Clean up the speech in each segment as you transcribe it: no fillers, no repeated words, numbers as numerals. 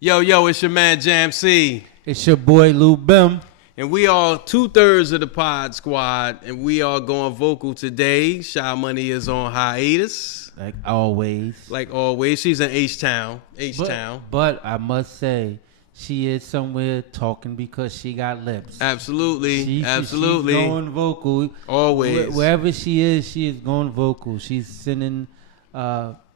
Yo, it's your man Jam-C. It's your boy Lou-Bim. And we are 2/3 of the pod squad. And we are going vocal today. Shy Money is on hiatus. Like always. Like always. She's in H-Town. But I must say, she is somewhere talking because she got lips. Absolutely. She's going vocal. Always. Wherever she is going vocal. She's sending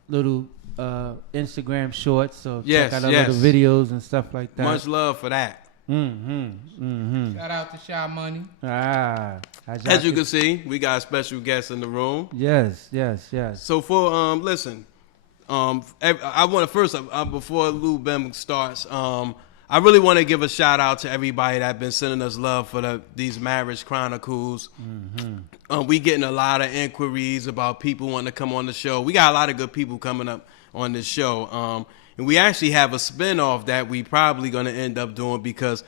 little Instagram shorts. So check out her little videos and stuff like that. Much love for that. Shout out to Shy Money. As you can see, we got a special guest in the room. Yes. So for listen, I want to first before Lou-Bim starts, I really want to give a shout out to everybody that been sending us love for these marriage chronicles. We getting a lot of inquiries about people wanting to come on the show. We got a lot of good people coming up on this show. And we actually have a spinoff that we probably going to end up doing because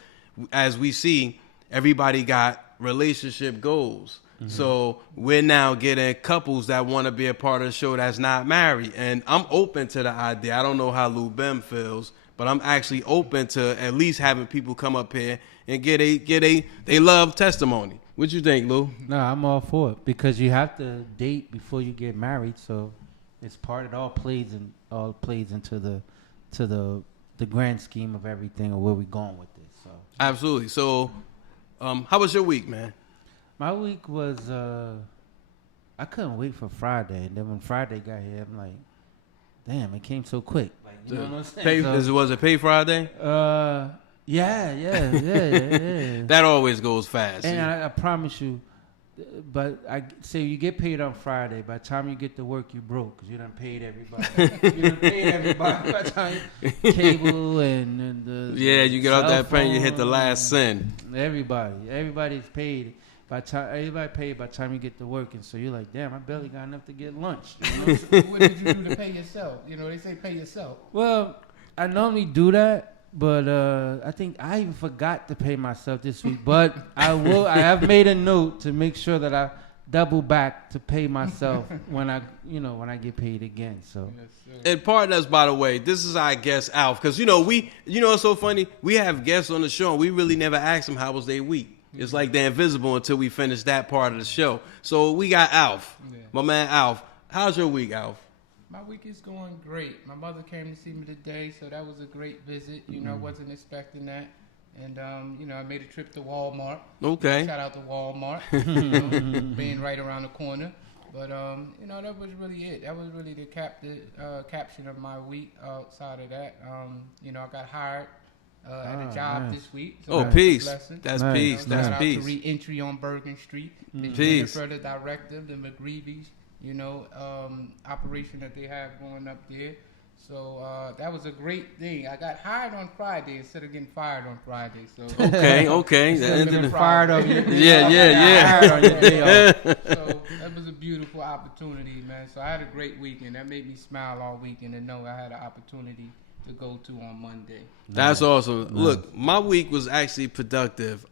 as we see, everybody got relationship goals. So we're now getting couples that want to be a part of the show that's not married. And I'm open to the idea. I don't know how Lou-Bim feels, but I'm actually open to at least having people come up here and get a love testimony. What you think, Lou? No, I'm all for it because you have to date before you get married. So it's it all plays into the grand scheme of everything or where we're going with this. So absolutely. So how was your week, man? My week was I couldn't wait for Friday, and then when Friday got here, I'm like, damn, it came so quick. Like, you know what I'm saying? Was it Pay Friday? Yeah. That always goes fast. And I promise you, but I say you get paid on Friday. By the time you get to work, you broke because you done paid everybody. By the time cable and the you get out that plane, you hit the last cent. Everybody's paid. Everybody paid by the time you get to work, and so you're like, damn, I barely got enough to get lunch. You know? So what did you do to pay yourself? You know, they say pay yourself. Well, I normally do that, but I think I even forgot to pay myself this week. But I have made a note to make sure that I double back to pay myself when I get paid again. So. And pardon us, by the way, this is our guest Alf, because it's so funny. We have guests on the show, and we really never ask them how was their week. It's like they're invisible until we finish that part of the show. So we got Alf, my man Alf. How's your week, Alf? My week is going great. My mother came to see me today, so that was a great visit. Wasn't expecting that. And, I made a trip to Walmart. Okay. Shout out to Walmart, being right around the corner. But, that was really it. That was really the caption of my week. Outside of that, I got hired. At a job this week. So peace. That's peace. That's shout peace. Out to Re-Entry on Bergen Street. Peace. For the director, the McGreevy's, operation that they have going up there. So that was a great thing. I got hired on Friday instead of getting fired on Friday. So okay. Instead of getting fired on your day Yeah. Hired on your day off. So that was a beautiful opportunity, man. So I had a great weekend. That made me smile all weekend and know I had an opportunity to go to on Monday. That's awesome. Look, my week was actually productive.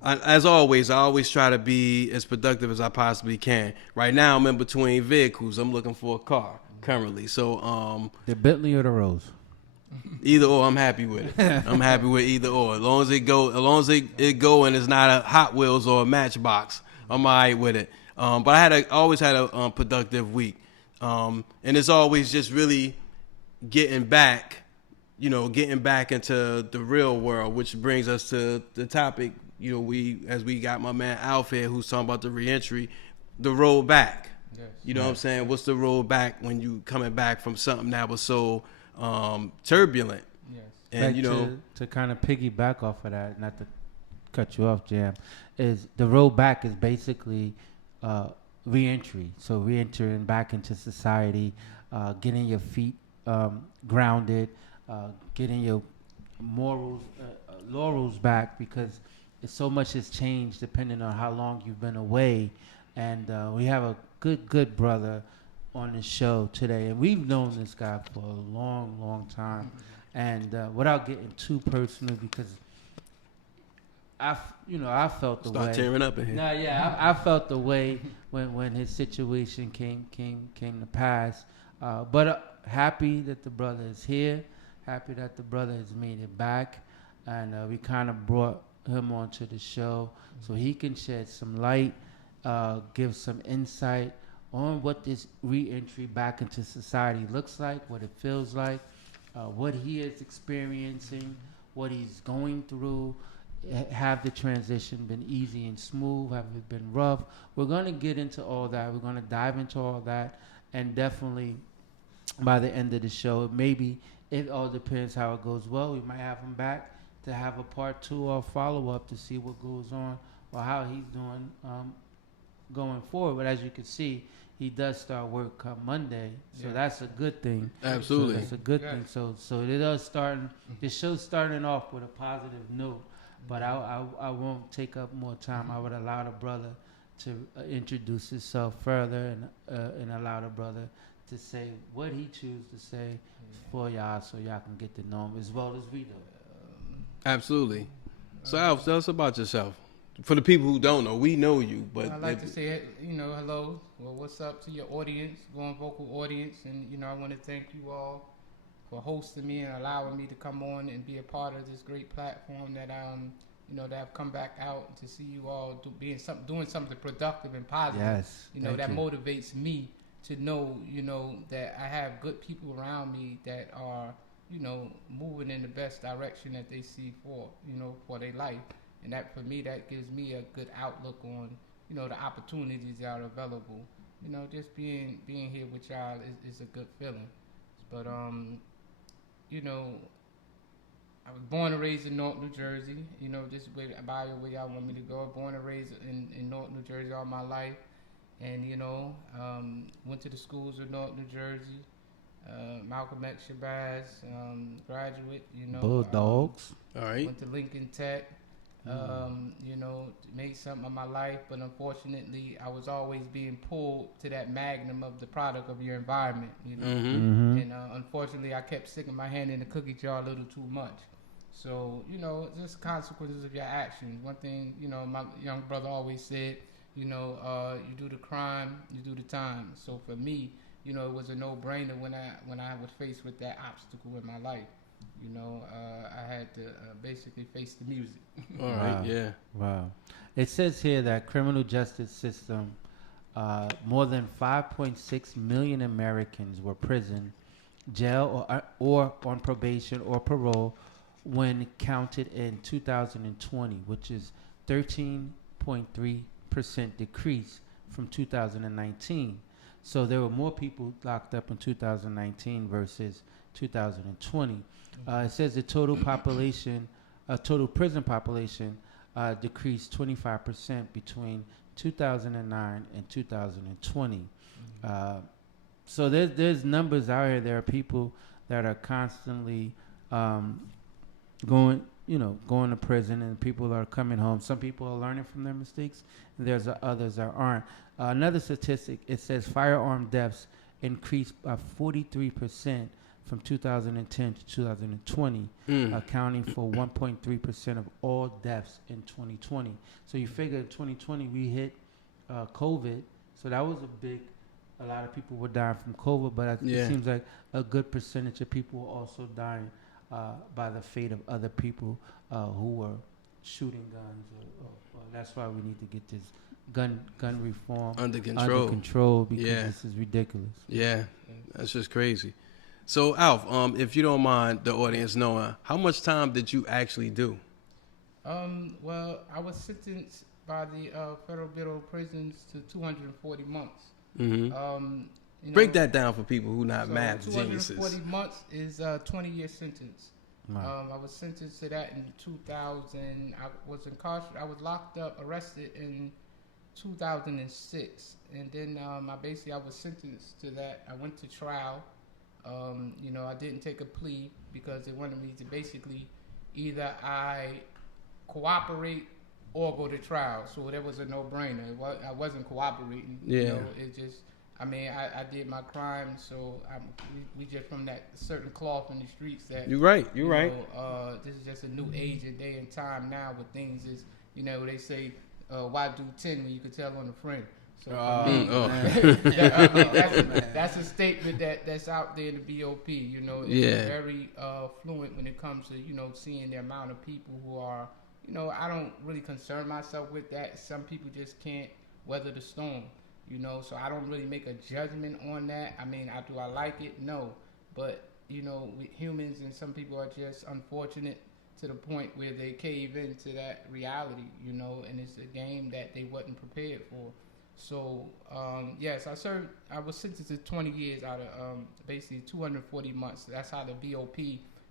As always, I always try to be as productive as I possibly can. Right now, I'm in between vehicles. I'm looking for a car currently. So, the Bentley or the Rose? Either or, I'm happy with it. I'm happy with either or. As long as it go and it's not a Hot Wheels or a Matchbox, I'm all right with it. But I always had a productive week. And it's always just really getting back into the real world, which brings us to the topic. We got my man Alf here who's talking about the reentry, the road back. Yes. You know what I'm saying? What's the road back when you coming back from something that was so turbulent? Yes. And to kind of piggyback off of that, not to cut you off, Jam, is the road back is basically reentry. So reentering back into society, getting your feet grounded, getting your laurels back because so much has changed depending on how long you've been away. And we have a good brother on the show today, and we've known this guy for a long time. And without getting too personal, because I felt the way. Start tearing up in here. I felt the way when his situation came to pass. But happy that the brother is here. Happy that the brother has made it back, and we kind of brought him onto the show so he can shed some light, give some insight on what this re-entry back into society looks like, what it feels like, what he is experiencing, what he's going through. Have the transition been easy and smooth? Have it been rough? We're going to get into all that. We're going to dive into all that, and definitely by the end of the show, maybe it all depends how it goes well. We might have him back to have a part 2 or follow-up to see what goes on or how he's doing going forward. But as you can see, he does start work come Monday, so that's a good thing. Absolutely. So that's a good thing. So it is starting. The show's starting off with a positive note, but I won't take up more time. I would allow the brother to introduce himself further and allow the brother to say what he chooses to say for y'all, so y'all can get to know him as well as we do. Absolutely. So, Alf, tell us about yourself. For the people who don't know, we know you, but I'd like to say, hello. Well, what's up to your audience, Goin Vocal audience, and I want to thank you all for hosting me and allowing me to come on and be a part of this great platform that that I've come back out to see you all doing something productive and positive. Yes, that motivates me to know, that I have good people around me that are, moving in the best direction that they see for their life. And that, for me, that gives me a good outlook on, the opportunities that are available. Just being here with y'all is a good feeling. But, I was born and raised in Newarks, New Jersey. Just by the way I want me to go. Born and raised in Newarks, New Jersey all my life. And, went to the schools of Newarks, New Jersey. Malcolm X Shabazz, graduate, Bulldogs. all right. Went to Lincoln Tech. Made something of my life, but unfortunately, I was always being pulled to that magnum of the product of your environment, And unfortunately, I kept sticking my hand in the cookie jar a little too much. So, just consequences of your actions. One thing, my young brother always said, you do the crime, you do the time. So for me, it was a no-brainer when I was faced with that obstacle in my life. I had to basically face the music. All right, yeah. Wow. It says here that criminal justice system, more than 5.6 million Americans were prison, jail, or on probation or parole when counted in 2020, which is 13.3% decrease from 2019. So there were more people locked up in 2019 versus 2020. It says the total prison population decreased 25% between 2009 and 2020. So there's numbers out here. There are people that are constantly going to prison, and people are coming home. Some people are learning from their mistakes, and there's others that aren't. Another statistic, it says firearm deaths increased by 43% from 2010 to 2020, accounting for 1.3% of all deaths in 2020. So you figure in 2020 we hit COVID, so that was a lot of people were dying from COVID, but it seems like a good percentage of people were also dying by the fate of other people who were shooting guns. Or that's why we need to get this gun reform under control because this is ridiculous. Yeah, that's just crazy. So, Alf, if you don't mind the audience knowing, how much time did you actually do? Well, I was sentenced by the Federal Bureau of Prisons to 240 months. Mm-hmm. Break that down for people who not math geniuses. 240 months is a 20-year sentence. Wow. I was sentenced to that in 2000. I was incarcerated. I was locked up, arrested in 2006, and then I was sentenced to that. I went to trial. I didn't take a plea because they wanted me to basically either I cooperate or go to trial. So that was a no-brainer. I wasn't cooperating. Yeah. It just, I did my crime, so we just from that certain cloth in the streets that. You're right. This is just a new age and day and time now with things is, they say, why do 10 when you could tell on a friend? So for me, that's a statement that's out there in the BOP. You know, it's very fluent when it comes to, you know, seeing the amount of people who are, you know, I don't really concern myself with that. Some people just can't weather the storm, you know, so I don't really make a judgment on that. I mean, do I like it? No. But, you know, humans and some people are just unfortunate to the point where they cave into that reality, you know, and it's a game that they wasn't prepared for. So, yes, I was sentenced to 20 years out of basically 240 months. That's how the BOP,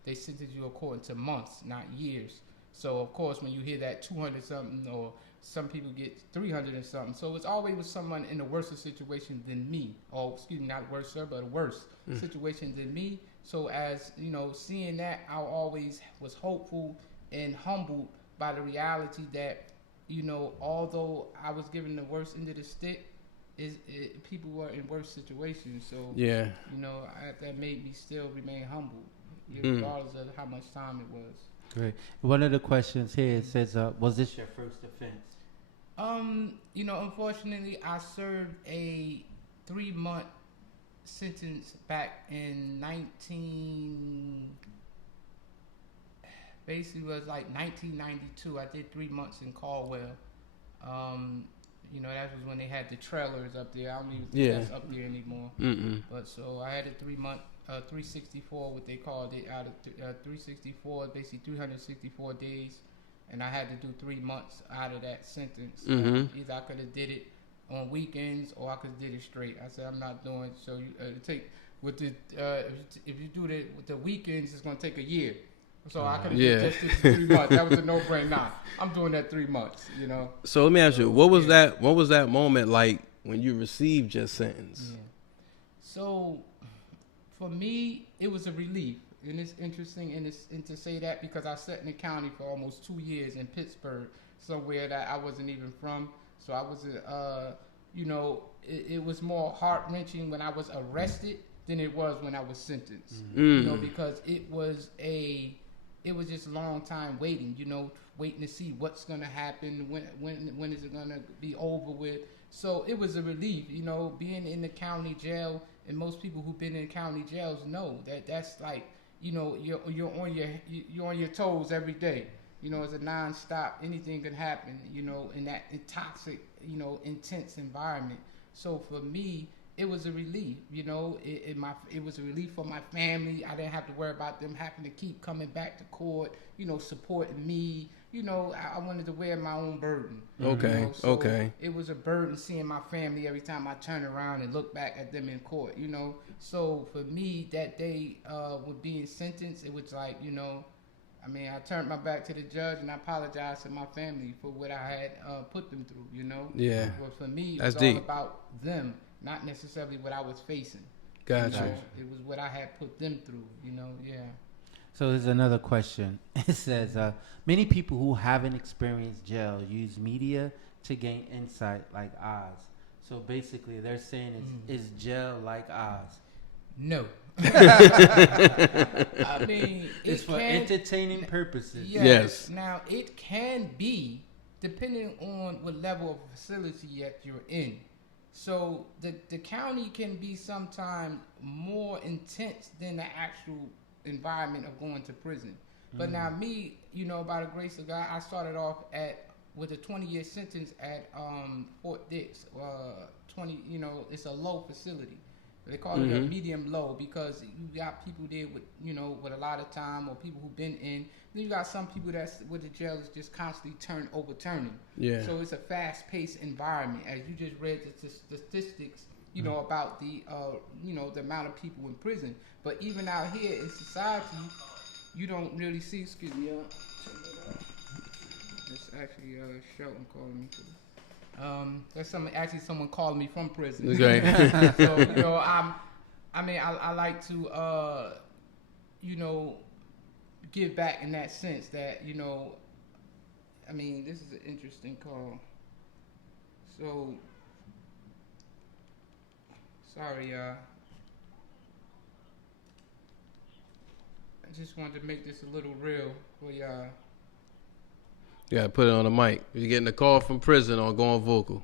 they sentence you according to months, not years. So, of course, when you hear that 200 something, or some people get 300 and something. So it's always with someone in a worse situation than me. Or, excuse me, not worse, sir, but a worse situation than me. So as, you know, seeing that, I always was hopeful and humbled by the reality that, you know, although I was given the worst end of the stick, people were in worse situations. So, you know, that made me still remain humble, regardless of how much time it was. Great. One of the questions here says, was this your first offense? You know, unfortunately, I served a 3-month sentence back in basically was like 1992. I did 3 months in Caldwell. You know, that was when they had the trailers up there. I don't even think that's up there anymore. But so I had a 3-month 364, what they called it, out of 364, basically 364 days, and I had to do 3 months out of that sentence. Either I could have did it on weekends or I could have did it straight. I said I'm not doing. So you take with the if you do it with the weekends, it's gonna take a year. So I could have just did 3 months. That was a no-brainer. Nah, I'm doing that 3 months. You know. So let me ask you, what was that moment like when you received your sentence? Yeah. So for me, it was a relief, and it's interesting and to say that because I sat in the county for almost 2 years in Pittsburgh, somewhere that I wasn't even from. So I was, you know, it was more heart-wrenching when I was arrested than it was when I was sentenced. You know, because it was just a long time waiting. You know, waiting to see what's gonna happen, when is it gonna be over with. So it was a relief, you know, being in the county jail. And most people who've been in county jails know that that's like, you know, you're on your toes every day. You know, it's a nonstop. Anything can happen. You know, in that toxic, you know, intense environment. So for me, it was a relief. You know, it was a relief for my family. I didn't have to worry about them having to keep coming back to court. You know, supporting me. You know, I wanted to wear my own burden. Okay, you know? So it was a burden seeing my family every time I turn around and look back at them in court, you know. So for me, that day with being sentenced, it was like, you know, I mean, I turned my back to the judge and I apologized to my family for what I had put them through, you know. Yeah. But for me, it was all about them, not necessarily what I was facing. Gotcha. You know? It was what I had put them through, you know, So there's another question. It says, many people who haven't experienced jail use media to gain insight like Oz. So basically they're saying is jail like Oz? No. I mean, it's for entertaining purposes. Yes. Now, it can be, depending on what level of facility that you're in. So the county can be sometimes more intense than the actual environment of going to prison. But now me, you know, by the grace of God, I started off with a 20-year sentence at Fort Dix. 20, you know, it's a low facility. They call it a medium low because you got people there with, you know, with a lot of time or people who've been in. Then you got some people that's with the jail is just constantly overturning. Yeah. So it's a fast-paced environment. As you just read the statistics, you know, about the, you know, the amount of people in prison. But even out here in society, you don't really see, excuse me, it's actually Shelton calling me. There's someone calling me from prison. Okay. So, you know, I like to, you know, give back in that sense that, you know, I mean, this is an interesting call. So, sorry, y'all. I just wanted to make this a little real for y'all. You gotta put it on the mic. You're getting a call from prison on Goin Vocal.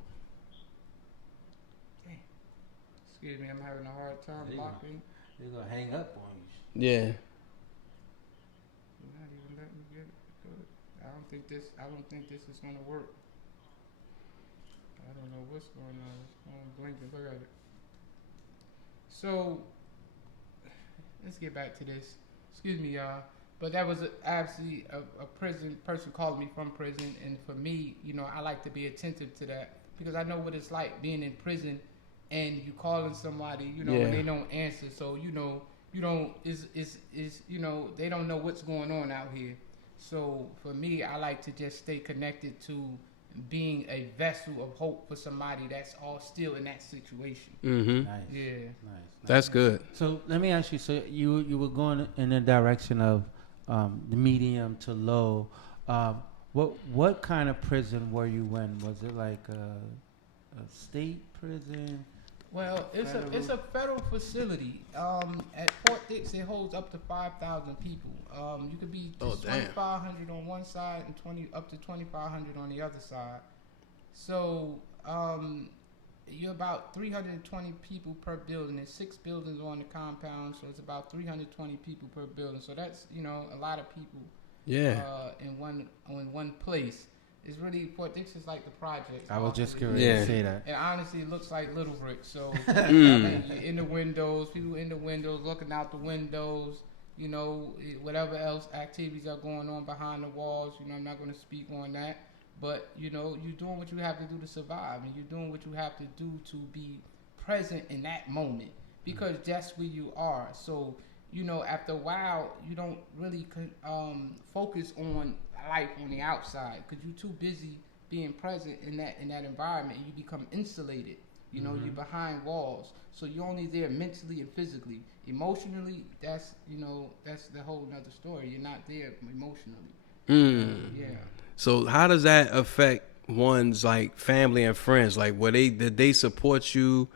Excuse me, I'm having a hard time blocking. They're gonna hang up on you. Yeah. You're not even letting me get it. I don't think this is gonna work. I don't know what's going on. It's going blinking. Look at it. So let's get back to this. Excuse me, y'all. But that was actually a prison person calling me from prison, and for me, you know, I like to be attentive to that because I know what it's like being in prison, and you calling somebody, you know, and they don't answer. So you know, you don't you know, they don't know what's going on out here. So for me, I like to just stay connected to being a vessel of hope for somebody that's all still in that situation. Mm-hmm. Nice. Yeah. Nice. That's good. So let me ask you. So you were going in the direction of the medium to low. What kind of prison were you in? Was it like a state prison? Well, it's a federal facility. At Fort Dix, it holds up to 5,000 people. You could be 2,500 on one side and up to 2,500 on the other side. So you're about 320 people per building. There's 6 buildings on the compound, so it's about 320 people per building. So that's, you know, a lot of people. Yeah. In one place. It's really, Fort Dix is like the project. I was just going to say that. And honestly, it looks like Little Brick. So I mean, you're in the windows, people in the windows, looking out the windows, you know, whatever else activities are going on behind the walls. You know, I'm not going to speak on that. But, you know, you're doing what you have to do to survive. And you're doing what you have to do to be present in that moment. Because that's where you are. So, you know, after a while, you don't really focus on life on the outside because you're too busy being present in that environment. You become insulated. You know, you're behind walls, so you're only there mentally and physically. Emotionally, that's the whole nother story. You're not there emotionally. Yeah. So how does that affect one's like family and friends? Like, did they support you?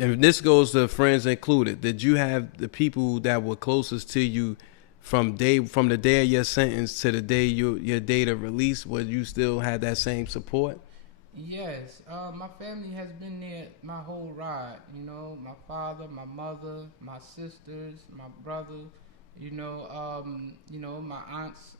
And this goes to friends included. Did you have the people that were closest to you from the day of your sentence to the day your date of release? Where you still had that same support? Yes, my family has been there my whole ride. You know, my father, my mother, my sisters, my brother. You know, my aunts,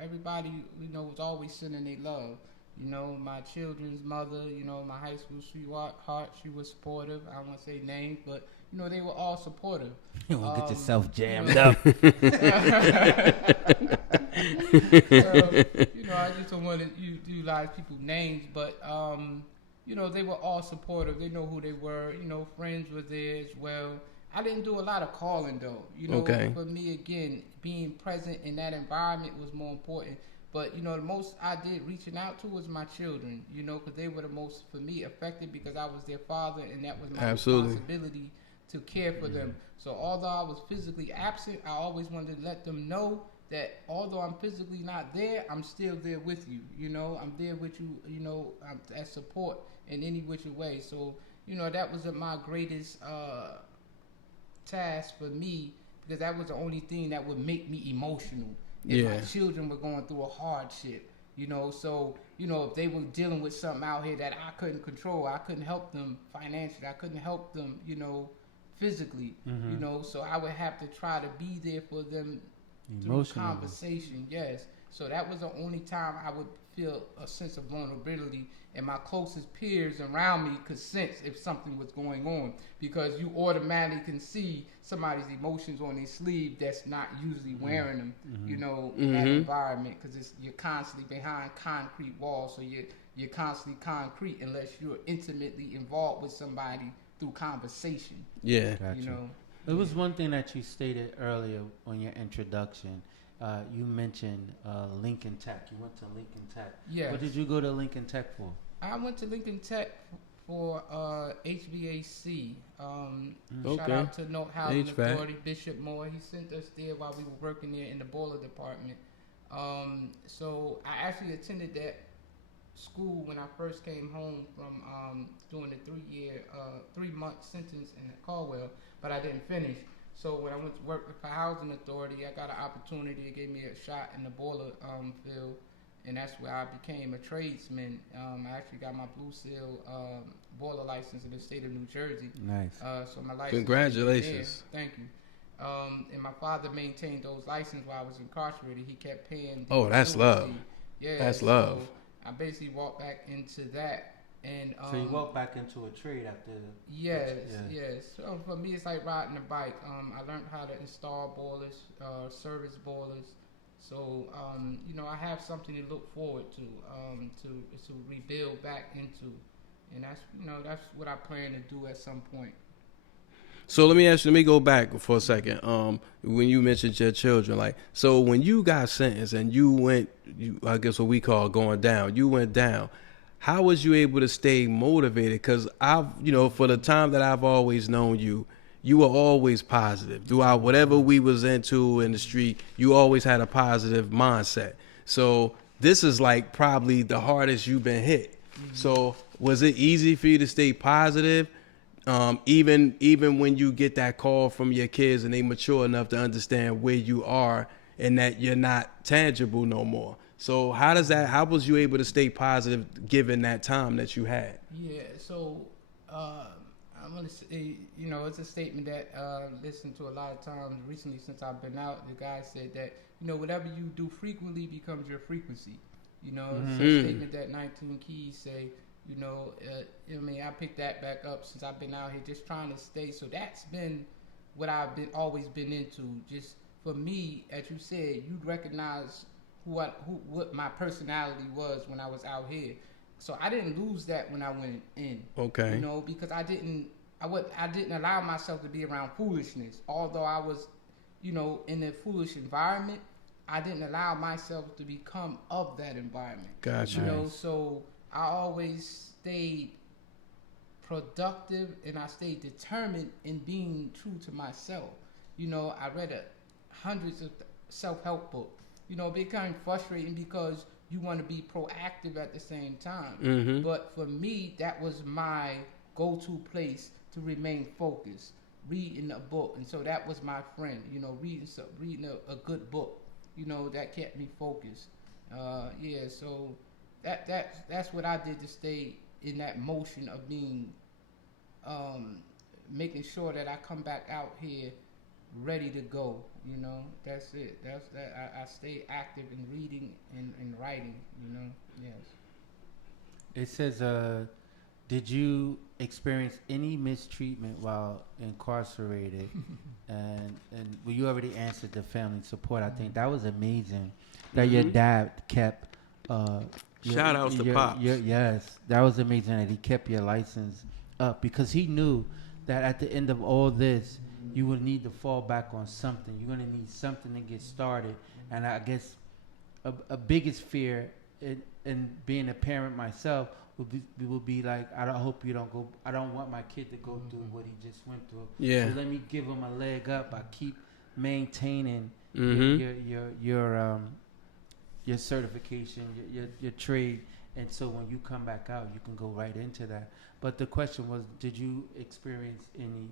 everybody. You know, was always sending their love. You know, my children's mother, you know, my high school sweetheart, she was supportive. I don't want to say names, but, you know, they were all supportive. You want to get yourself jammed up. You know, I just don't want to utilize people's names, but, you know, they were all supportive. They know who they were. You know, friends were there as well. I didn't do a lot of calling, though. You know, for me, again, being present in that environment was more important. But, you know, the most I did reaching out to was my children, you know, because they were the most, for me, affected because I was their father and that was my responsibility to care for them. So although I was physically absent, I always wanted to let them know that although I'm physically not there, I'm still there with you. You know, I'm there with you, you know, as support in any which way. So, you know, that was my greatest task for me because that was the only thing that would make me emotional. If my children were going through a hardship, you know, so, you know, if they were dealing with something out here that I couldn't control, I couldn't help them financially, I couldn't help them, you know, physically, you know, so I would have to try to be there for them through conversation, So that was the only time I would feel a sense of vulnerability, and my closest peers around me could sense if something was going on because you automatically can see somebody's emotions on their sleeve that's not usually wearing them, you know, in that environment because you're constantly behind concrete walls, so you're constantly concrete unless you're intimately involved with somebody through conversation. Yeah. Gotcha. You know, it was one thing that you stated earlier on your introduction. You mentioned Lincoln Tech. You went to Lincoln Tech. Yes. What did you go to Lincoln Tech for? I went to Lincoln Tech for HVAC. Shout out to North Housing Authority, Bishop Moore. He sent us there while we were working there in the boiler department. So I actually attended that school when I first came home from doing the 3-month sentence in Caldwell, but I didn't finish. So when I went to work for Housing Authority, I got an opportunity. It gave me a shot in the boiler field. and that's where I became a tradesman. I actually got my Blue Seal boiler license in the state of New Jersey. Nice. So my license. Congratulations. Thank you. And my father maintained those licenses while I was incarcerated. He kept paying. Oh, that's love. Yeah, that's so love. I basically walked back into that. And so you walked back into a trade after. Yes. So for me, it's like riding a bike. I learned how to install boilers, service boilers. So I have something to look forward to rebuild back into, and that's what I plan to do at some point. So let me go back for a second. When you mentioned your children, like, so when you got sentenced and I guess what we call going down, you went down. How was you able to stay motivated? Because for the time that I've always known you, you were always positive. Throughout whatever we was into in the street, you always had a positive mindset. So this is like probably the hardest you've been hit. Mm-hmm. So was it easy for you to stay positive? Even when you get that call from your kids and they mature enough to understand where you are and that you're not tangible no more. So how was you able to stay positive given that time that you had? Yeah, so I'm going to say, it's a statement that I listened to a lot of times recently since I've been out. The guy said that, whatever you do frequently becomes your frequency. It's a statement that 19 Keys say, I picked that back up since I've been out here just trying to stay. So that's been what I've always been into. Just for me, as you said, you'd recognize what my personality was when I was out here. So I didn't lose that when I went in. Okay. Because I didn't allow myself to be around foolishness. Although I was, in a foolish environment, I didn't allow myself to become of that environment. Gotcha. So I always stayed productive and I stayed determined in being true to myself. I read hundreds of self-help books. It became frustrating because you want to be proactive at the same time. Mm-hmm. But for me, that was my go-to place to remain focused, reading a book. And so that was my friend, reading a good book, that kept me focused. So that's what I did to stay in that motion of being, making sure that I come back out here ready to go. That's it. That's that. I stay active in reading and writing. Yes. It says, did you experience any mistreatment while incarcerated? and you already answered the family support. I think that was amazing that your dad kept. Shout outs to Pops. Yes, that was amazing that he kept your license up because he knew that at the end of all this, you would need to fall back on something. You're going to need something to get started. And I guess a biggest fear in being a parent myself would be like, I hope you don't go. I don't want my kid to go through what he just went through. Yeah. So let me give him a leg up. I keep maintaining your certification, your trade. And so when you come back out, you can go right into that. But the question was, did you experience any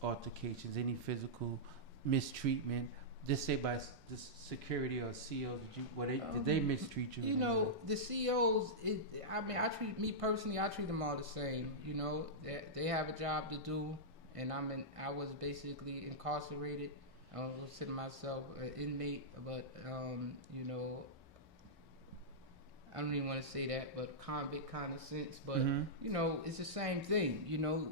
altercations, any physical mistreatment, just say by the security or COs? Did they mistreat you? The COs. I treat them all the same. They have a job to do, and I was basically incarcerated. I was consider myself an inmate, but I don't even want to say that, but convict kind of sense. But it's the same thing.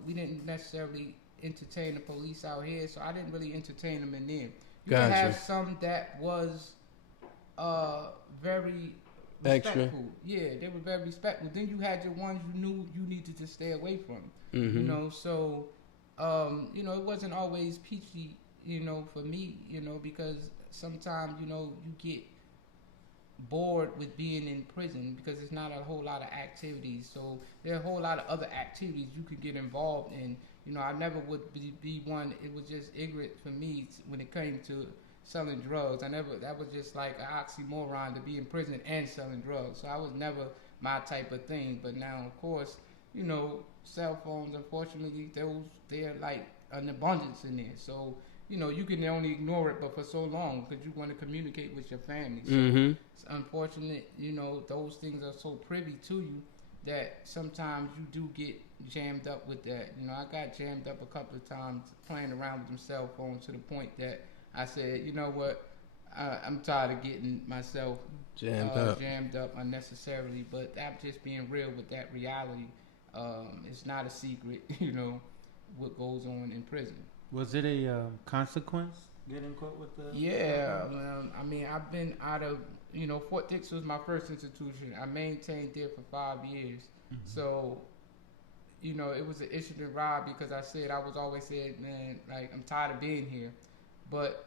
We didn't necessarily entertain the police out here, so I didn't really entertain them in there. You can have some that was very respectful. Extra. Yeah, they were very respectful. Then you had your ones you knew you needed to stay away from. Mm-hmm. So it wasn't always peachy, for me, because sometimes, you get bored with being in prison because there's not a whole lot of activities. So there are a whole lot of other activities you could get involved in. I never would be one. It was just ignorant for me when it came to selling drugs. That was just like an oxymoron to be in prison and selling drugs. So I was never my type of thing. But now, of course, cell phones, unfortunately, they're like an abundance in there. So you can only ignore it, but for so long because you want to communicate with your family. So it's unfortunate, those things are so privy to you that sometimes you do get jammed up with that. I got jammed up a couple of times playing around with them cell phones to the point that I said, you know what, I'm tired of getting myself jammed up unnecessarily. But I'm just being real with that reality. It's not a secret, what goes on in prison. Was it a consequence getting caught with the? Yeah, I mean, I've been out of, Fort Dix was my first institution. I maintained there for 5 years. So, it was an issue to rob because I was always saying, man, like, I'm tired of being here. But,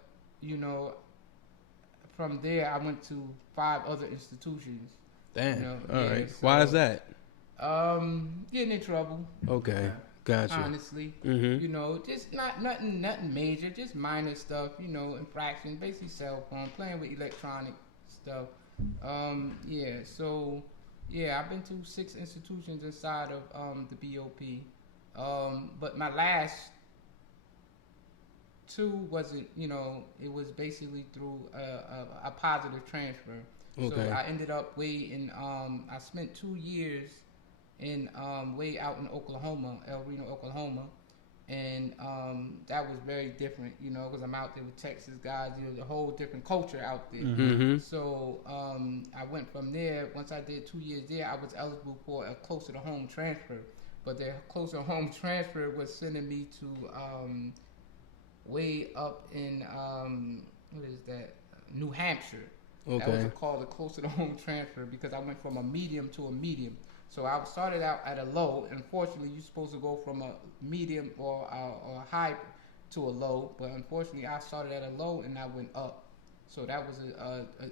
from there, I went to 5 other institutions. Damn. All right. So, why is that? Getting in trouble. Okay. Gotcha. Honestly, just nothing major, just minor stuff, infractions, basically cell phone, playing with electronic stuff. So I've been to 6 institutions inside of the BOP. But my last 2 wasn't, it was basically through a positive transfer. Okay. So I ended up I spent 2 years in way out in Oklahoma, El Reno, Oklahoma, and that was very different, because I'm out there with Texas guys, a whole different culture out there. So I went from there. Once I did 2 years there, I was eligible for a closer to home transfer, but the closer home transfer was sending me to way up in New Hampshire. Okay. That was called a closer to home transfer because I went from a medium to a medium. So I started out at a low. Unfortunately, you're supposed to go from a medium or a high to a low. But unfortunately, I started at a low and I went up. So that was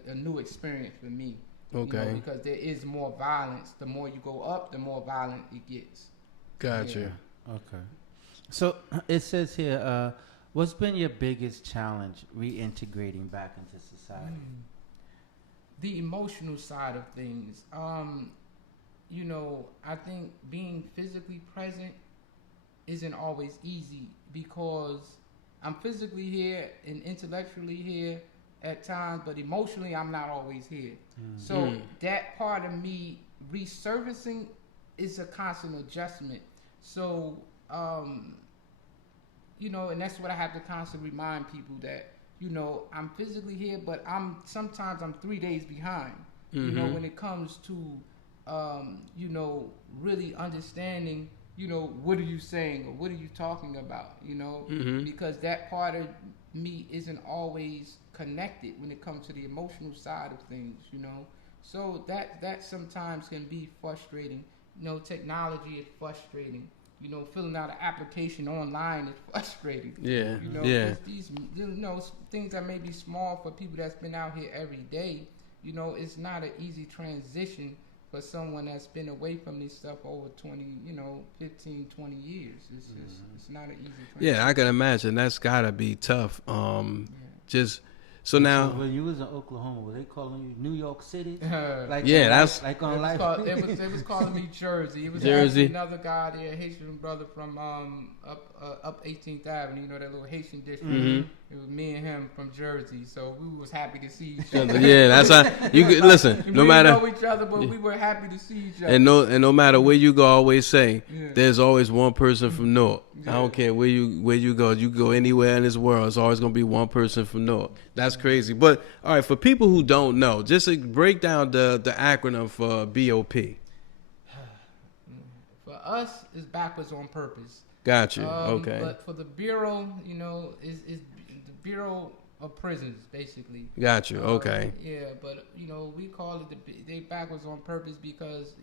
a new experience for me. Okay. Because there is more violence. The more you go up, the more violent it gets. Gotcha. Yeah. Okay. So it says here, what's been your biggest challenge reintegrating back into society? The emotional side of things. I think being physically present isn't always easy because I'm physically here and intellectually here at times, but emotionally I'm not always here. So that part of me resurfacing is a constant adjustment. So, and that's what I have to constantly remind people that, I'm physically here, but sometimes I'm 3 days behind, when it comes to really understanding, what are you saying or what are you talking about, because that part of me isn't always connected when it comes to the emotional side of things, so that sometimes can be frustrating. Technology is frustrating. Filling out an application online is frustrating. Yeah. These things that may be small for people that's been out here every day, it's not an easy transition for someone that's been away from this stuff over 15, 20 years. It's not an easy transition. Yeah, I can imagine that's gotta be tough. So now, when you was in Oklahoma, were they calling you New York City? That's like on life. They was calling me Jersey. It was Jersey. actually another guy there, a Haitian brother from up 18th Avenue. That little Haitian district. It was me and him from Jersey, so we was happy to see each other. Yeah, that's how you could listen. No we matter didn't know each other, but we were happy to see each other. and no matter where you go, I always say there's always one person from Newark. I don't care where you go. You go anywhere in this world, it's always gonna be one person from Newark. That's crazy. But all right, for people who don't know, just to break down the acronym for BOP. For us, it's backwards on purpose. Got you. Okay. But for the Bureau, is the Bureau of Prisons, basically. Got you. Okay. Yeah, but we call it they backwards on purpose because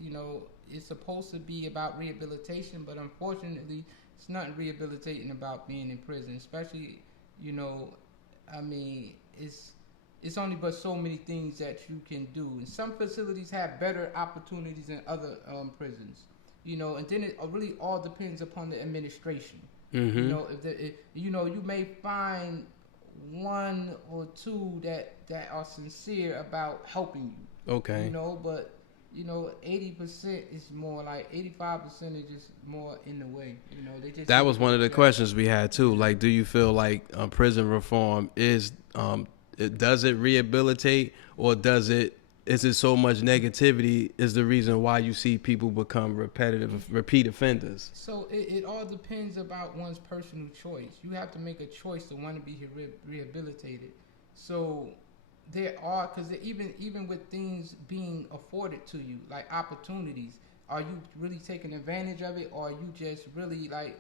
it's supposed to be about rehabilitation, but unfortunately, it's not rehabilitating about being in prison. Especially, it's only but so many things that you can do, and some facilities have better opportunities than other prisons. And then it really all depends upon the administration. If you may find 1 or 2 that are sincere about helping you. Okay. But 80% is more like 85% is just more in the way. They just. That was one of the questions we had too. Like, do you feel like prison reform does it rehabilitate, or is it so much negativity is the reason why you see people become repeat offenders? So it all depends about one's personal choice. You have to make a choice to want to be rehabilitated. So there are, because even with things being afforded to you, like opportunities, are you really taking advantage of it, or are you just really like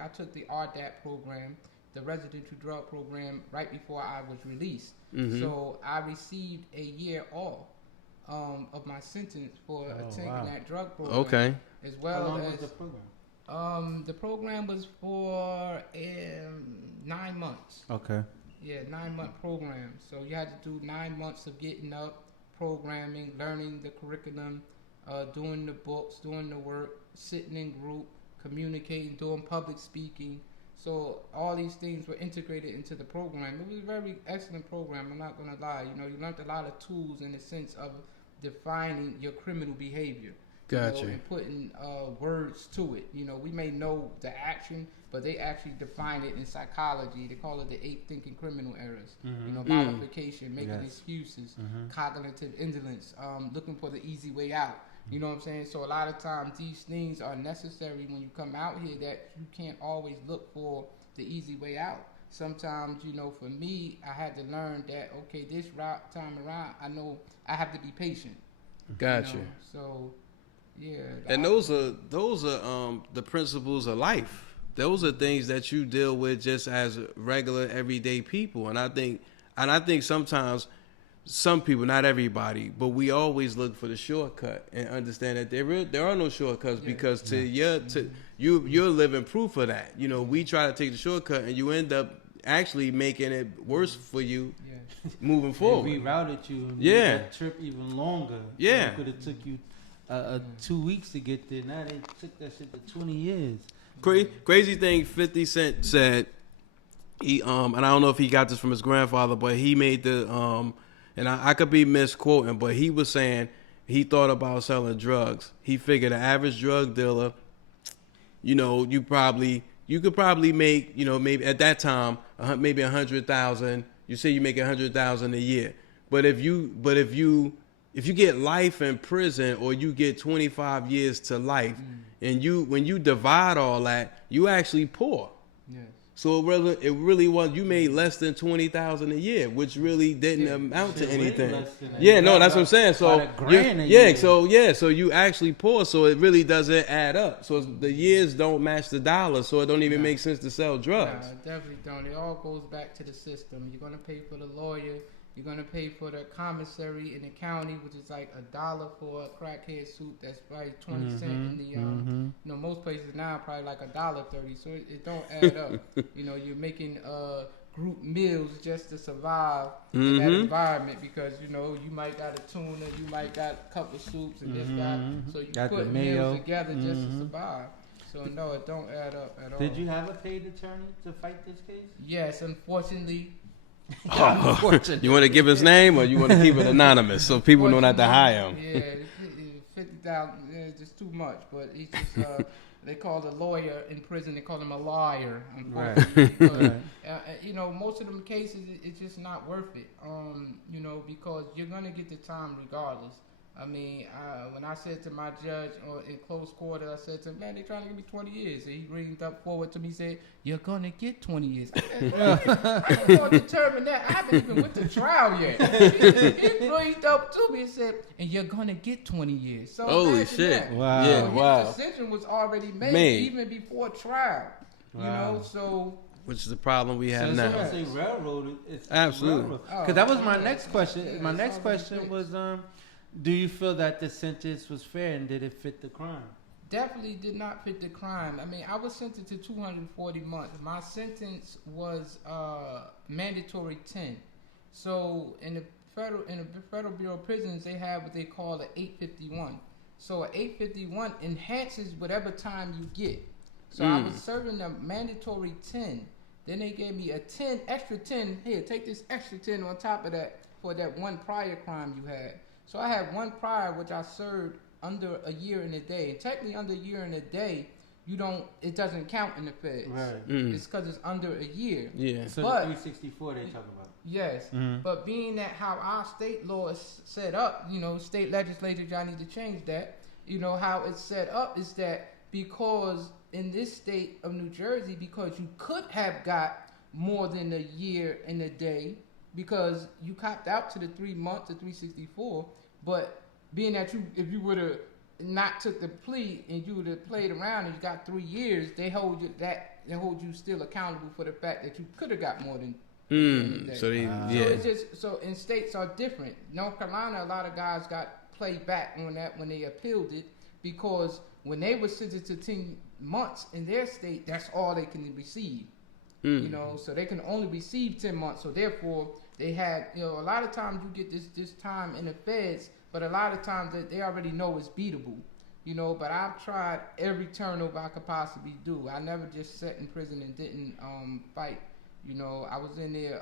I took the RDAP program, the residential drug program, right before I was released. Mm-hmm. So I received a year off of my sentence for taking that drug program. Okay. As well. How long was the program? The program was for 9 months. Okay. Yeah, 9-month program. So you had to do 9 months of getting up, programming, learning the curriculum, doing the books, doing the work, sitting in group, communicating, doing public speaking. So all these things were integrated into the program. It was a very excellent program, I'm not going to lie. You learned a lot of tools in the sense of defining your criminal behavior. Gotcha. And putting words to it. We may know the action, but they actually define it in psychology. They call it the 8 thinking criminal errors. Mm-hmm. Modification, making excuses, cognitive indolence, looking for the easy way out. You know what I'm saying? So a lot of times these things are necessary when you come out here, that you can't always look for the easy way out. Sometimes, for me, I had to learn that, okay, this time around, I know I have to be patient. Gotcha. So, yeah. And those are the principles of life. Those are things that you deal with just as regular everyday people. And I think sometimes some people, not everybody, but we always look for the shortcut and understand that there are no shortcuts, because you're living proof of that. We try to take the shortcut and you end up actually making it worse for you moving forward. They rerouted you and made that trip even longer. Yeah. It could have took you 2 weeks to get there. Now they took that shit to 20 years. Crazy thing, 50 Cent said, he and I don't know if he got this from his grandfather, but he made the and I could be misquoting, but he was saying he thought about selling drugs. He figured the average drug dealer, you could probably make, maybe at that time, maybe 100,000. You say you make 100,000 a year, but if you get life in prison, or you get 25 years to life, and when you divide all that, you actually poor. Yes. So it really was, you made less than 20,000 a year, which really didn't amount to anything. That's what I'm saying. So so you actually poor. So it really doesn't add up. So the years don't match the dollar. So it don't even make sense to sell drugs. No, it definitely don't. It all goes back to the system. You're gonna pay for the lawyer. You're going to pay for the commissary in the county, which is like $1 for a crackhead suit. That's probably 20 cents in the, most places now probably like $1.30. So it don't add up. You're making group meals just to survive in that environment, because, you might got a tuna, you might got a couple soups and this, that. So you got put meals together just to survive. So no, it don't add up at all. Did you have a paid attorney to fight this case? Yes, unfortunately. You want to give his name, or you want to keep it anonymous so people don't have to hire him? Yeah, 50,000 is just too much. But he's just they call the lawyer in prison. They call him a liar. Unfortunately, because, most of them cases it's just not worth it. Because you're gonna get the time regardless. I mean, when I said to my judge in close quarter, I said to him, man, they're trying to give me 20 years. And he leaned up forward to me and said, you're going to get 20 years. I'm going to determine that. I haven't even went to trial yet. He leaned up to me and said, and you're going to get 20 years. So holy shit. That. Wow. Yeah, his decision was already made even before trial. Wow. So... Which is the problem we have now. So say railroaded. It's absolutely. Because that was my next question. Yeah, my next question was... do you feel that the sentence was fair, and did it fit the crime? Definitely did not fit the crime. I mean, I was sentenced to 240 months. My sentence was mandatory 10. So in the Federal Bureau of Prisons, they have what they call an 851. So an 851 enhances whatever time you get. So I was serving a mandatory 10. Then they gave me a extra 10. Here, take this extra 10 on top of that for that one prior crime you had. So I had one prior which I served under a year and a day. And technically under a year and a day, it doesn't count in the feds. Right. It's because it's under a year. Yeah. So But- the 364 they talking about. Yes, but being that how our state law is set up, state legislatures, y'all need to change that. How it's set up is that because in this state of New Jersey, because you could have got more than a year and a day because you copped out to the 3 months, the 364, but being that if you would have not took the plea and you would have played around and you got 3 years, they hold you still accountable for the fact that you could have got more than. So it's just and states are different. North Carolina, a lot of guys got played back on that when they appealed it because when they were sentenced to 10 months in their state, that's all they can receive. So they can only receive 10 months. So therefore, they had a lot of times you get this time in the feds, but a lot of times they already know it's beatable. But I've tried every turnover I could possibly do. I never just sat in prison and didn't fight. I was in there.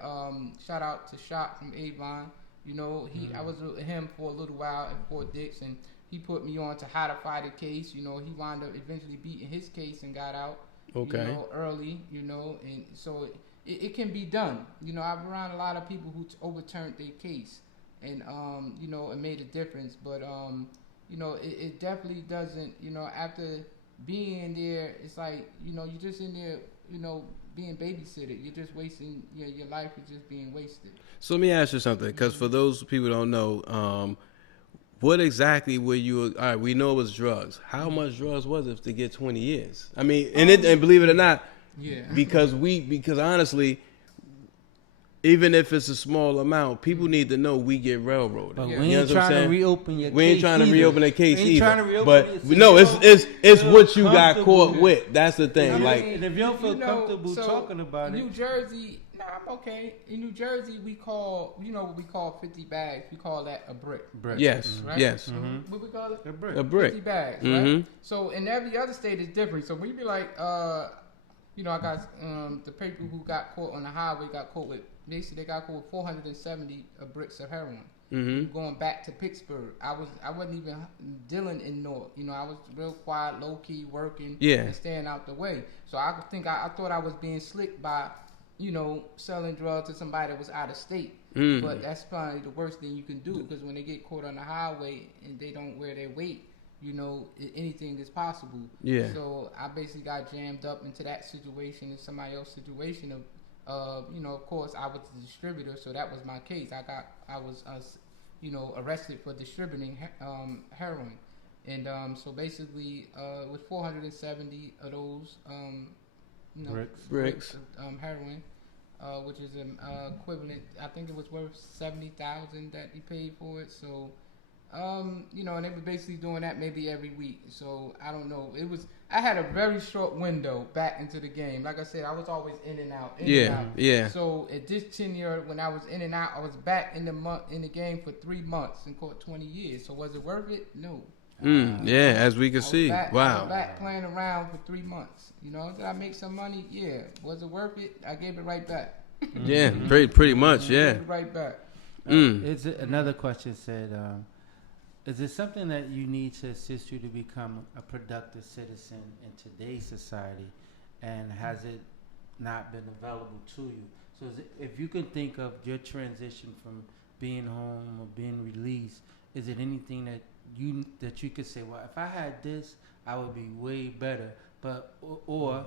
Shout out to Shop from Avon. I was with him for a little while at Fort Dix, and he put me on to how to fight a case. He wound up eventually beating his case and got out. Okay. Early. And so it can be done. I've around a lot of people who overturned their case, and it made a difference. But it definitely doesn't. After being in there, it's like you're just in there. Being babysitted, you're just wasting your life is just being wasted. So let me ask you something, because for those people who don't know, what exactly were you? All right, we know it was drugs. How much drugs was it to get 20 years? I mean, and believe it or not, because honestly, even if it's a small amount, people need to know we get railroaded. But You we know ain't what I'm trying to saying? reopen your case. We ain't trying to reopen the case We ain't trying to either. reopen But it. no, it's what you got comfortable. caught with. That's the thing. And if you don't feel comfortable so talking about New it, Jersey, I'm okay. In New Jersey, we call what we call 50 bags. We call that a brick. Yes, Right? yes. What we call it? a brick. A brick. 50 bags, Mhm. right? So in every other state is different. So we be like, I got the people who got caught on the highway got caught with. Basically, they got caught with 470 bricks of heroin. Going back to Pittsburgh, I wasn't even dealing in North. I was real quiet, low key, working, and staying out the way. So I thought I was being slick by, selling drugs to somebody that was out of state. But that's probably the worst thing you can do, because when they get caught on the highway and they don't wear their weight, anything is possible. Yeah. So I basically got jammed up into that situation and somebody else's situation of, of course I was the distributor, so that was my case. I was arrested for distributing heroin, and so basically with 470 of those Bricks. of heroin, which is an equivalent. I think it was worth $70,000 that he paid for it. So. And they were basically doing that maybe every week. So I don't know. I had a very short window back into the game. Like I said, I was always in and out. Yeah. So at this tenure, when I was in and out, I was back in the game for 3 months and caught 20 years. So was it worth it? No. Yeah, as we can see. I was Wow. back playing around for 3 months. Did I make some money? Yeah. Was it worth it? I gave it right back. Yeah, pretty much. Yeah. Gave it right back. It's another question said, is it something that you need to assist you to become a productive citizen in today's society, and has it not been available to you? So if you can think of your transition from being home or being released, is it anything that you could say, well, if I had this, I would be way better, but or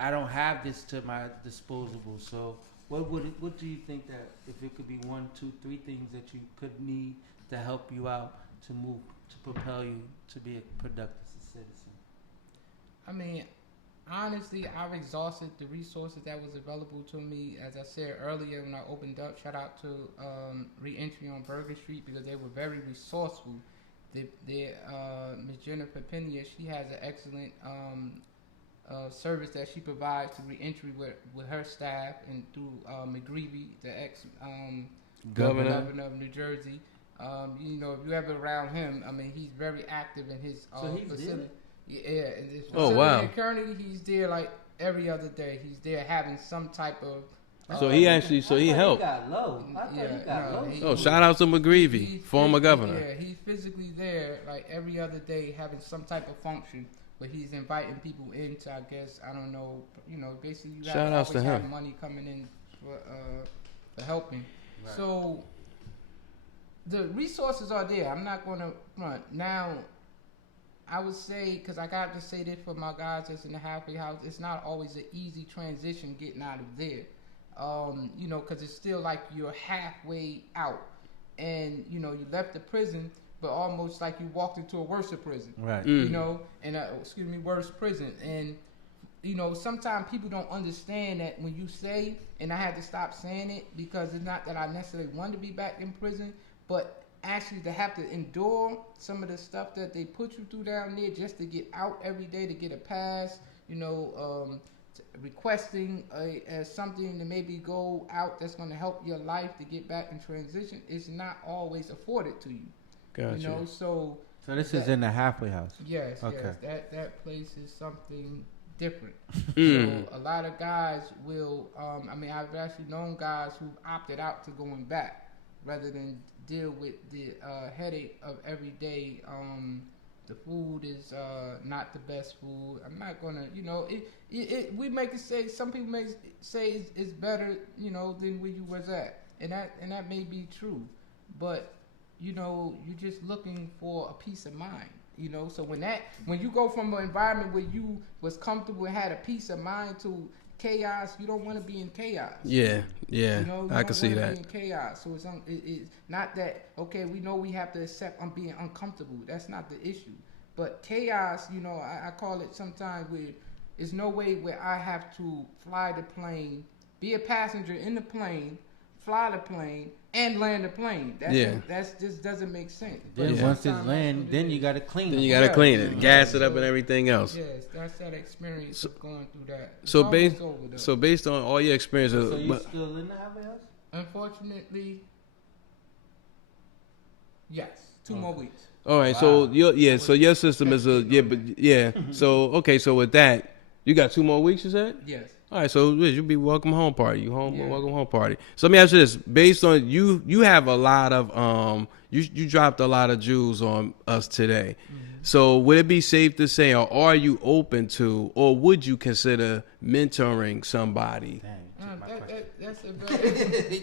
I don't have this to my disposable. So what do you think that if it could be 1, 2, 3 things that you could need to help you out to propel you to be a productive citizen? I mean, honestly, I've exhausted the resources that was available to me. As I said earlier when I opened up, shout out to Reentry on Burger Street, because they were very resourceful. Ms. Jennifer Pena, she has an excellent service that she provides to reentry with her staff, and through McGreevy, the ex governor of New Jersey. If you ever around him, I mean, he's very active in his facility. Yeah, in this facility. Oh, wow. And currently, he's there like every other day. He's there having some type of So he actually, so he helped. got low. I thought he got low. Oh, shout out to McGreevy, He's former physically- governor. Yeah, he's physically there like every other day having some type of function, but he's inviting people in to, I guess, I don't know, basically you Shout have outs to always have him. money coming in for helping. Right. So the resources are there. I'm not going to front. Now, I would say, because I got to say this for my guys that's in the halfway house, it's not always an easy transition getting out of there. Because it's still like you're halfway out. And, you left the prison, but almost like you walked into a worse prison. Right. Worse prison. And, sometimes people don't understand that when you say, and I had to stop saying it because it's not that I necessarily want to be back in prison, but actually to have to endure some of the stuff that they put you through down there just to get out every day, to get a pass, requesting something to maybe go out that's going to help your life to get back in transition is not always afforded to you. Gotcha. So this is in the halfway house. yes, Okay. yes, that place is something different. Mm. So a lot of guys will. I've actually known guys who've opted out to going back rather than deal with the headache of every day. The food is not the best food. I'm not gonna, we make it say, some people may say it's better, than where you was at, and that may be true, but you're just looking for a peace of mind. So when you go from an environment where you was comfortable and had a peace of mind to chaos, you don't want to be in chaos. Yeah, I can see Be that. in chaos. So it's not that, okay, we know we have to accept I'm being uncomfortable. That's not the issue. But chaos, I call it sometimes where there's no way where I have to fly the plane, be a passenger in the plane, fly the plane, and land the plane. That just doesn't make sense. Then But once it's sometimes land, that's what then it you is. got to clean Then it. you gotta clean it, Yeah. gas it up, So- and everything else. Yes, that's that experience of going through that. It's So almost based, over, though. so based on all your experiences, So you but still in the halfway house? Unfortunately, yes. 2 more weeks. all right. Wow. So your system is So okay, so with that, you got 2 more weeks. You said. Yes. All right, so Liz, you'll be welcome home party. Yeah. Welcome home party. So let me ask you this: based on you have a lot of you dropped a lot of jewels on us today. Mm-hmm. So would it be safe to say, or are you open to, or would you consider mentoring somebody? Dang,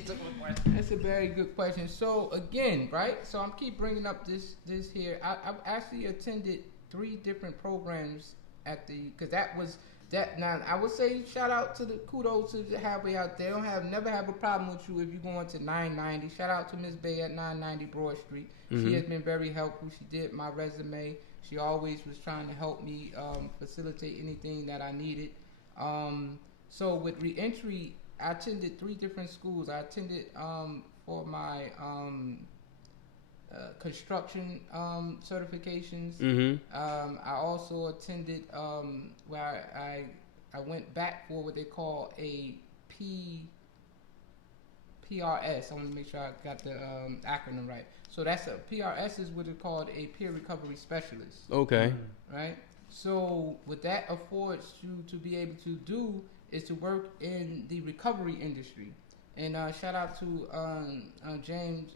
took my question. That's a very good question. So again, right? So I'm keep bringing up this here. I've actually attended 3 different programs because that was. Now I would say shout out to the kudos to the halfway out there. Never have a problem with you if you're going to 990. Shout out to Miss Bay at 990 Broad Street. Mm-hmm. She has been very helpful. She did my resume. She always was trying to help me facilitate anything that I needed. So with reentry, I attended 3 different schools. I attended for my construction certifications. Mm-hmm. I also attended where I went back for what they call a PRS. I want to make sure I got the acronym right. So that's a PRS is what it's called, a peer recovery specialist. Okay. Right. So what that affords you to be able to do is to work in the recovery industry. And shout out to James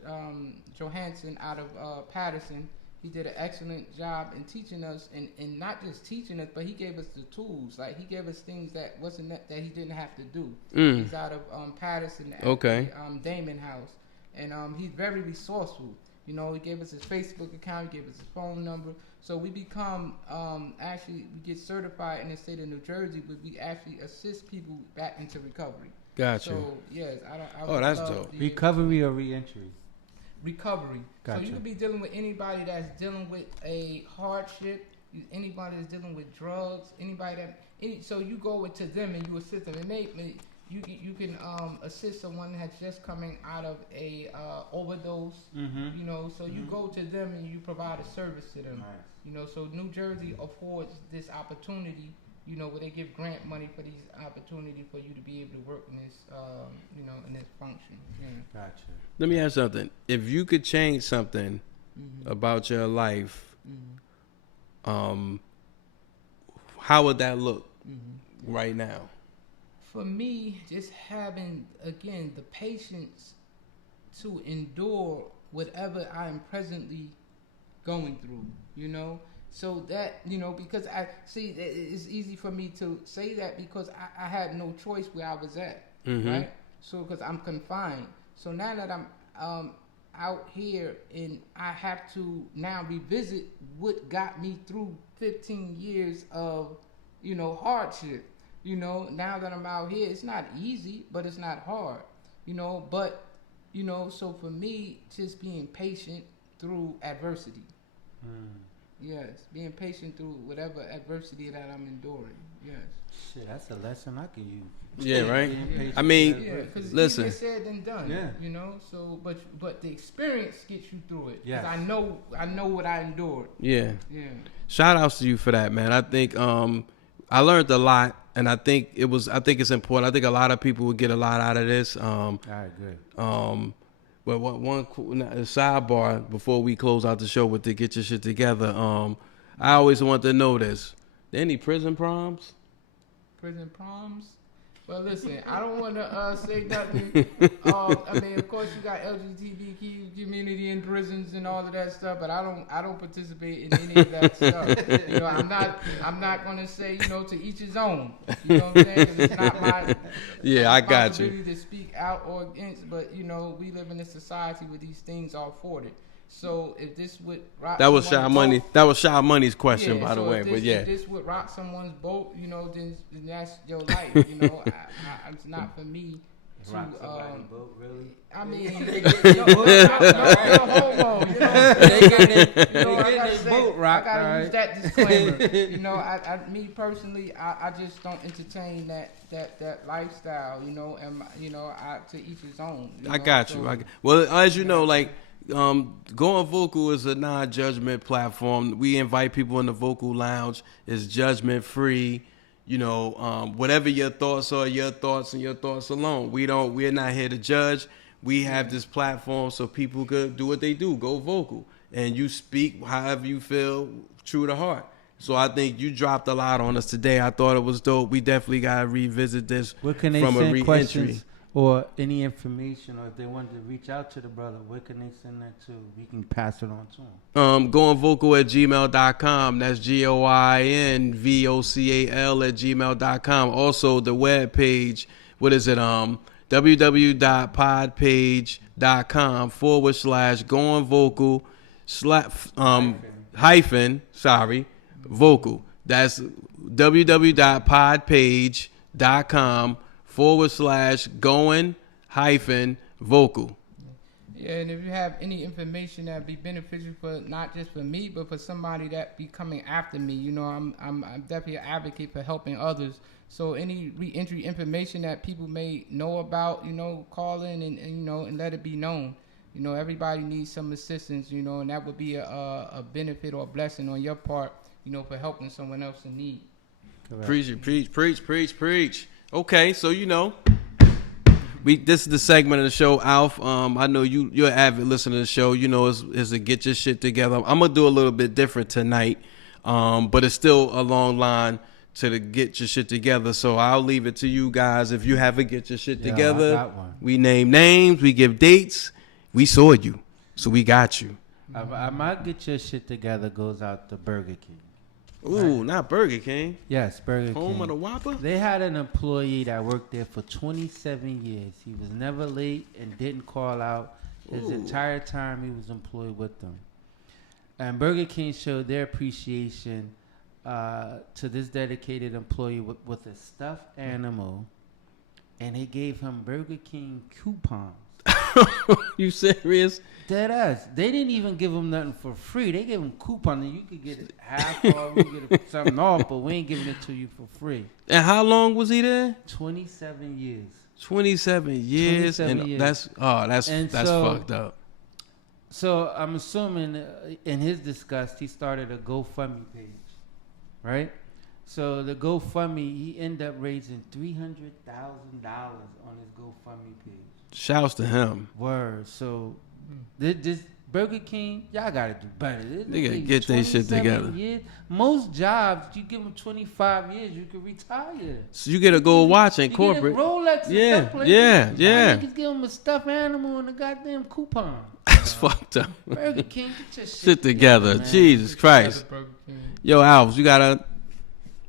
Johansson out of Patterson. He did an excellent job in teaching us, and not just teaching us, but he gave us the tools. Like he gave us things that that he didn't have to do. He's out of Patterson at the Damon House, and he's very resourceful. He gave us his Facebook account, he gave us his phone number. So we become we get certified in the state of New Jersey, but we actually assist people back into recovery. Gotcha. So yes, I would that's love dope. the Recovery or reentry? recovery. Gotcha. So you could be dealing with anybody that's dealing with a hardship, anybody that's dealing with drugs, so you go to them and you assist them. And you can assist someone that's just coming out of a overdose. Mm-hmm. So you go to them and you provide a service to them. Nice. So New Jersey affords this opportunity. Where they give grant money for these opportunity for you to be able to work in this, in this function. Yeah. Gotcha. Let me ask something. If you could change something about your life, how would that look right now? For me, just having, again, the patience to endure whatever I am presently going through, so that, because I see it's easy for me to say that because I had no choice where I was at, right? So because I'm confined. So now that I'm out here and I have to now revisit what got me through 15 years of, hardship. Now that I'm out here, it's not easy, but it's not hard, so for me, just being patient through adversity. Yes, being patient through whatever adversity that I'm enduring. Yes. Shit, that's a lesson I can use. Yeah, right. Being I mean, because listen. easier said than done. Yeah. So, but the experience gets you through it. Yes. I know what I endured. Yeah. Yeah. Shout outs to you for that, man. I think I learned a lot, and I think it's important. I think a lot of people would get a lot out of this. I agree. But one sidebar before we close out the show with the Get Your Shit Together. I always want to know this. Any prison proms? Prison proms? Well, listen, I don't want to say nothing. I mean, of course, you got LGBTQ community in prisons and all of that stuff, but I don't participate in any of that stuff. I'm not going to say, to each his own. You know what I'm saying? 'Cause it's not my I got you. responsibility to speak out or against, but we live in a society where these things are afforded. So if this would rock That was someone's Shy Money. boat- That was Shy Money's question, by the so way. if But yeah, if this would rock someone's boat, then that's your life. It's not for me to. Rock somebody's boat, really? I mean, no homo. They getting I their boat rocked, gotta all use right? that disclaimer. Me personally, I just don't entertain that lifestyle. And to each his own. I got you. Well, as you know, like. Goin Vocal is a non-judgment platform. We invite people in the vocal lounge. It's judgment free. Whatever your thoughts are, your thoughts and your thoughts alone. We're not here to judge. We have this platform so people could do what they do. Go vocal, and you speak however you feel, true to heart. So I think you dropped a lot on us today. I thought it was dope. We definitely gotta revisit this Where can they from a send re-entry. questions or any information, or if they wanted to reach out to the brother, where can they send that to? We can pass it on to him. Goinvocal@gmail.com. That's GOINVOCAL@gmail.com. Also, the web page, what is it? www.podpage.com/goinvocal vocal. That's www.podpage.com/going-vocal. Yeah, and if you have any information that be beneficial for not just for me, but for somebody that be coming after me, I'm definitely an advocate for helping others. So any re-entry information that people may know about, call in and let it be known. Everybody needs some assistance, and that would be a benefit or a blessing on your part, for helping someone else in need. Correct. Preach. Okay, so this is the segment of the show, Alf. I know you're an avid listener to the show. It's a Get Your Shit Together. I'm gonna do a little bit different tonight, but it's still a long line to the Get Your Shit Together. So I'll leave it to you guys. If you have a Get Your Shit Together, I got one. We name names, we give dates. We saw you, so we got you. My Get Your Shit Together goes out to Burger King. Ooh, not Burger King. Yes, Burger King. Home of the Whopper? They had an employee that worked there for 27 years. He was never late and didn't call out his entire time he was employed with them. And Burger King showed their appreciation to this dedicated employee with a stuffed animal, and they gave him Burger King coupons. You serious? Dead ass. They didn't even give him nothing for free. They gave him coupons, and you could get it half off, you could get something off, but we ain't giving it to you for free. And how long was he there? 27 years. 27 years. 27 And years. that's fucked up. So I'm assuming in his disgust, he started a GoFundMe page, right? So the GoFundMe, he ended up raising $300,000 on his GoFundMe page. Shouts to him. Word. So this Burger King, y'all gotta do better. Nigga, get their shit 27 together. Years. Most jobs, you give them 25 years, you can retire. So you get a gold watch in You corporate. get a Rolex Yeah, and stuff like yeah, that. yeah. Niggas give them a stuffed animal and a goddamn coupon. That's fucked up. Burger King, get your Shit together. man. Jesus Christ. Burger King. Yo, Alves, you gotta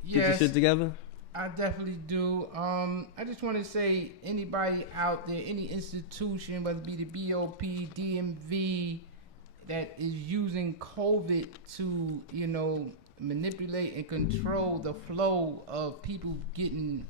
get your Yes, shit together? I definitely do. I just want to say, anybody out there, any institution, whether it be the BOP, DMV, that is using COVID to, manipulate and control the flow of people getting,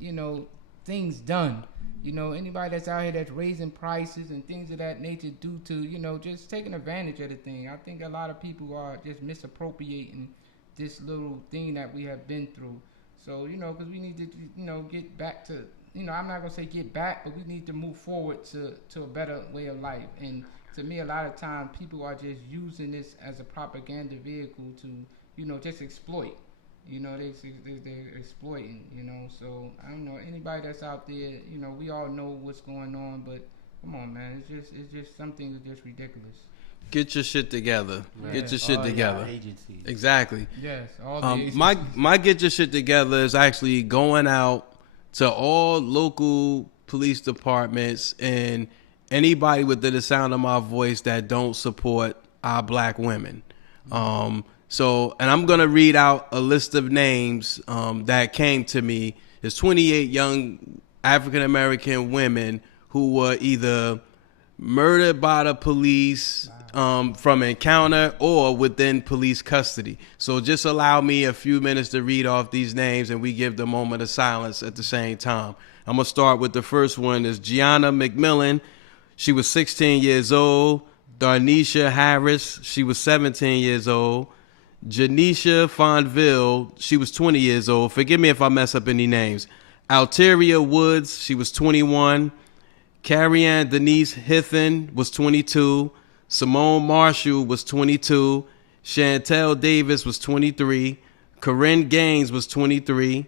things done. Anybody that's out here that's raising prices and things of that nature due to, just taking advantage of the thing. I think a lot of people are just misappropriating this little thing that we have been through. So, because we need to, get back to, I'm not going to say get back, but we need to move forward to a better way of life. And to me, a lot of times people are just using this as a propaganda vehicle to, just exploit. They're exploiting, So, I don't know, anybody that's out there, we all know what's going on, but come on, man. It's just something that's just ridiculous. Get your shit together. Man, Get your shit all together. y'all agencies. Exactly. Yes, all the agencies. My get your shit together is actually going out to all local police departments and anybody within the sound of my voice that don't support our black women. And I'm gonna read out a list of names that came to me. There's 28 young African American women who were either murdered by the police from encounter or within police custody. So just allow me a few minutes to read off these names and we give the moment of silence at the same time. I'm going to start with the first one is Gianna McMillan. She was 16 years old. Darnisha Harris, she was 17 years old. Janisha Fonville, she was 20 years old. Forgive me if I mess up any names. Alteria Woods, she was 21. Carrie-Ann Denise Hithen was 22. Simone Marshall was 22. Chantel Davis was 23. Corinne Gaines was 23.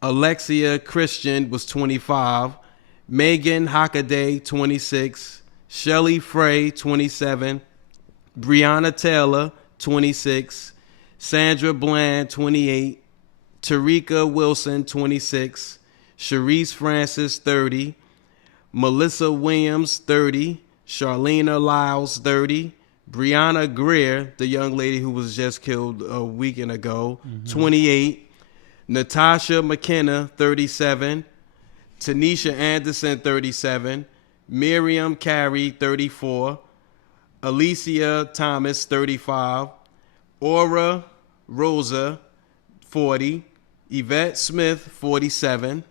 Alexia Christian was 25. Megan Hockaday, 26. Shelly Frey, 27. Breonna Taylor, 26. Sandra Bland, 28. Tarika Wilson, 26. Sharice Francis, 30. Melissa Williams, 30. Charlena Lyles, 30. Brianna Greer, the young lady who was just killed a weekend ago, 28. Natasha McKenna, 37. Tanisha Anderson, 37. Miriam Carey, 34. Alicia Thomas, 35. Aura Rosa, 40. Yvette Smith, 47.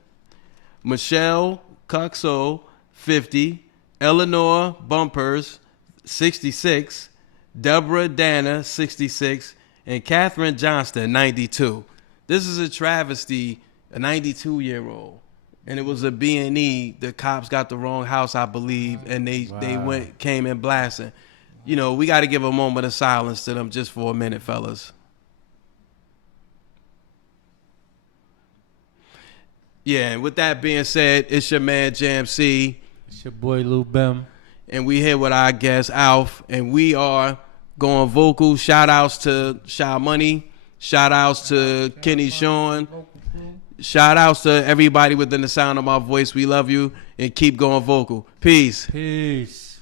Michelle Coxo, 50. Eleanor Bumpers, 66. Deborah Dana, 66. And Catherine Johnston, 92. This is a travesty, a 92-year-old. And it was a B&E. The cops got the wrong house, I believe, and they came in blasting. We got to give a moment of silence to them just for a minute, fellas. Yeah, and with that being said, it's your man Jam-C. It's your boy Lou-Bim. And we here with our guest Alf, and we are going vocal. Shout outs to Shy Money. Shout outs to Kenny Sean. Shout outs to everybody within the sound of my voice. We love you and keep going vocal. Peace. Peace.